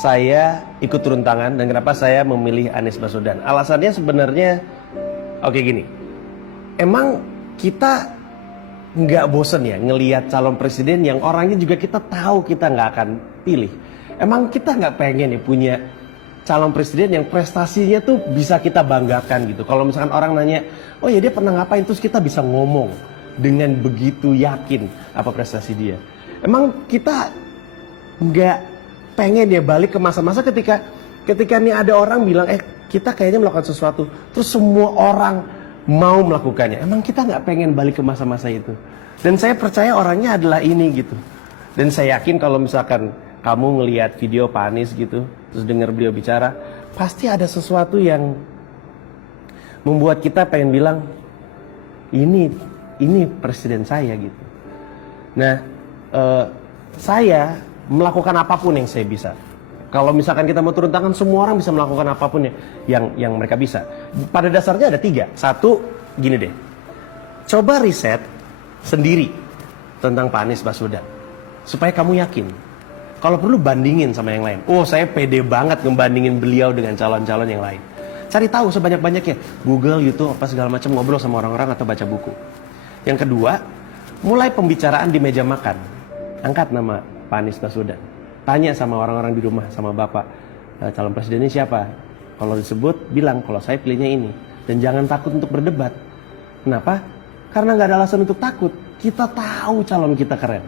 saya ikut turun tangan dan kenapa saya memilih Anies Baswedan. Alasannya sebenarnya oke gini. Emang kita nggak bosen ya ngelihat calon presiden yang orangnya juga kita tahu kita nggak akan pilih. Emang kita nggak pengen ya punya calon presiden yang prestasinya tuh bisa kita banggakan gitu. Kalau misalkan orang nanya, oh ya dia pernah ngapain, terus kita bisa ngomong dengan begitu yakin apa prestasi dia. Emang kita nggak pengen dia balik ke masa-masa ketika nih ada orang bilang, kita kayaknya melakukan sesuatu, terus semua orang mau melakukannya. Emang kita nggak pengen balik ke masa-masa itu? Dan saya percaya orangnya adalah ini gitu. Dan saya yakin kalau misalkan kamu ngelihat video Pak Anies gitu, terus dengar beliau bicara, pasti ada sesuatu yang membuat kita pengen bilang, ini presiden saya gitu. Nah, saya melakukan apapun yang saya bisa. Kalau misalkan kita mau turun tangan, semua orang bisa melakukan apapun yang mereka bisa. Pada dasarnya ada 3. Satu, gini deh. Coba riset sendiri tentang Pak Anies Baswedan. Supaya kamu yakin. Kalau perlu bandingin sama yang lain. Oh, saya pede banget ngebandingin beliau dengan calon-calon yang lain. Cari tahu sebanyak-banyaknya. Google, YouTube, apa segala macam, ngobrol sama orang-orang atau baca buku. Yang kedua, mulai pembicaraan di meja makan. Angkat nama Pak Anies Baswedan. Tanya sama orang-orang di rumah, sama bapak, calon presidennya siapa? Kalau disebut, bilang kalau saya pilihnya ini. Dan jangan takut untuk berdebat. Kenapa? Karena nggak ada alasan untuk takut. Kita tahu calon kita keren.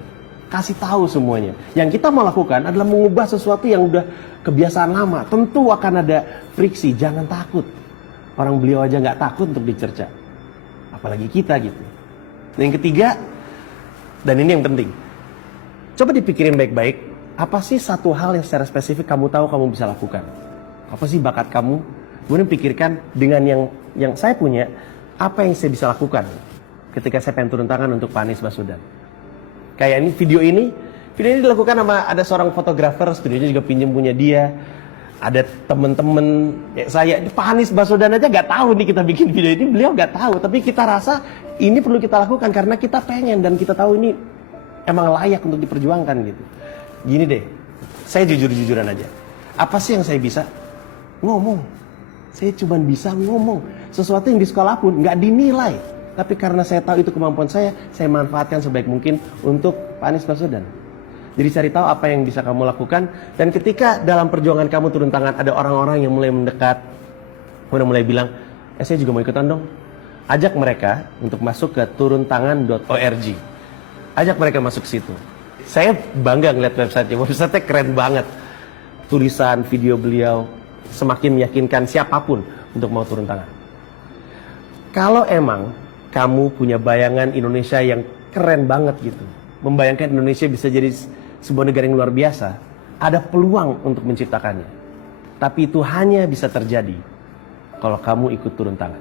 Kasih tahu semuanya. Yang kita mau lakukan adalah mengubah sesuatu yang udah kebiasaan lama. Tentu akan ada friksi. Jangan takut. Orang beliau aja nggak takut untuk dicerca. Apalagi kita gitu. Dan yang ketiga, dan ini yang penting. Coba dipikirin baik-baik. Apa sih satu hal yang secara spesifik kamu tahu kamu bisa lakukan? Apa sih bakat kamu? Kemudian pikirkan dengan yang saya punya, apa yang saya bisa lakukan ketika saya pengen turun tangan untuk Pak Anies Baswedan. Kayak ini video ini dilakukan sama ada seorang fotografer, studionya juga pinjam punya dia. Ada temen-temen saya, Pak Anies Baswedan aja nggak tahu nih kita bikin video ini, beliau nggak tahu. Tapi kita rasa ini perlu kita lakukan karena kita pengen dan kita tahu ini emang layak untuk diperjuangkan gitu. Gini deh, saya jujur-jujuran aja. Apa sih yang saya bisa? Ngomong. Saya cuma bisa ngomong. Sesuatu yang di sekolah pun nggak dinilai. Tapi karena saya tahu itu kemampuan saya manfaatkan sebaik mungkin untuk Pak Anies Baswedan. Jadi cari tahu apa yang bisa kamu lakukan. Dan ketika dalam perjuangan kamu turun tangan, ada orang-orang yang mulai mendekat, mulai bilang, saya juga mau ikutan dong. Ajak mereka untuk masuk ke turuntangan.org. Ajak mereka masuk ke situ. Saya bangga ngeliat websitenya. Websitenya keren banget. Tulisan, video beliau semakin meyakinkan siapapun untuk mau turun tangan. Kalau emang kamu punya bayangan Indonesia yang keren banget gitu, membayangkan Indonesia bisa jadi sebuah negara yang luar biasa, ada peluang untuk menciptakannya. Tapi itu hanya bisa terjadi kalau kamu ikut turun tangan.